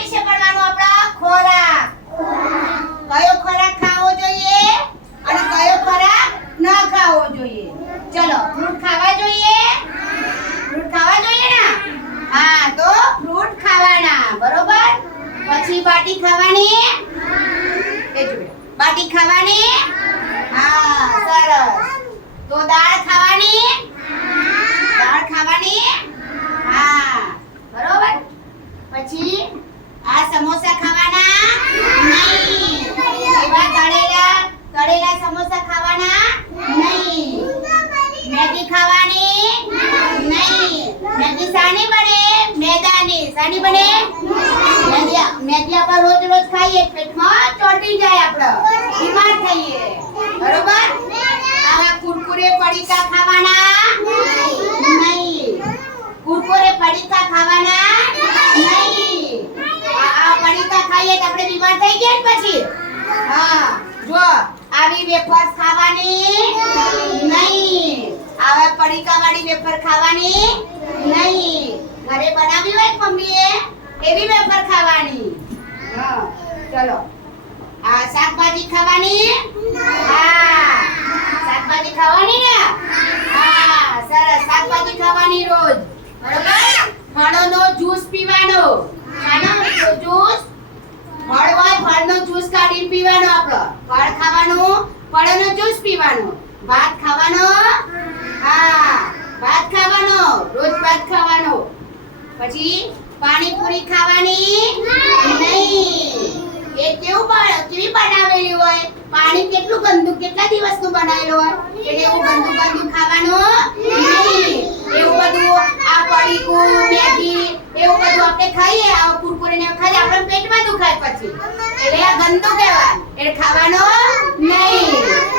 વિશે ભણવાનું આપણા ખોરાક. કયો ખોરાક ખાવો જોઈએ અને કયો ખોરાક ન ખાવો જોઈએ? ચલો, ફ્રૂટ ખાવા જોઈએ? ફ્રૂટ ખાવા જોઈએ ને? હા, તો ફ્રૂટ ખાવાના, બરોબર? પછી બાટી ખાવાની? બાટી ખાવાની? હા, સરસ. તો દાળ ખાવાની? દાળ ખાવાની? હા, બરોબર? પછી સમોસા ખાવાના નહીં. એવા તળેલા સમોસા ખાવાના નહીં. મેગી ખાવાની નહીં. મેગી સાની બને, મેદાની. સાની બને? મેગી મેગી આપણે રોજ રોજ ખાઈએ, પેટમાં ચોટી જાય આપણો. બીમાર થઈએ. બરોબર આવા કુરકુરે પડીકા ખાવાના નહીં કુરકુરે પડીકા ખાવાના નહીં આ આ પડીકા ખાઈએ તો થઈ ગયા પછી? હા. જો આવી વેફર ખાવાની નહીં. આવા પડીકા વાળી વેફર ખાવાની નહીં. ઘરે બનાવી હોય મમ્મીએ, એવી વેફર ખાવાની. ચલો. આ શાકભાજી ખાવાની? હા. શાકભાજી ખાવાની ને? હા, સરસ. શાકભાજી ખાવાની રોજ. બરોબર? ફળોનો જ્યુસ પીવાનો. શાનો જ્યુસ ફળ હોય, ફળનો જ્યુસ કાઢીને પીવાનો આપણો. ફળ ખાવાનું, ફળનો જ્યુસ પીવાનો. ભાત ખાવાનો? હા, ભાત ખાવાનો, રોજ ભાત ખાવાનો. પછી પાણીપુરી ખાવાની? નહીં. એ કેવું કેવી બનાવેલી હોય? પાણી કેટલું ગંદુ, કેટલા દિવસનું બનાવેલું હોય? એટલે એવું ગંદુ ગંદુ ખાવાનું? નહીં. એવું બધું આ પડીકું, મેગી, એવું બધું આપણે ખાઈએ આ કુરકુરે ને એવું ખાઈએ આપણે પેટમાં દુખાય પછી. એટલે આ ગંદુ કહેવાય. એટલે ખાવાનો નહીં.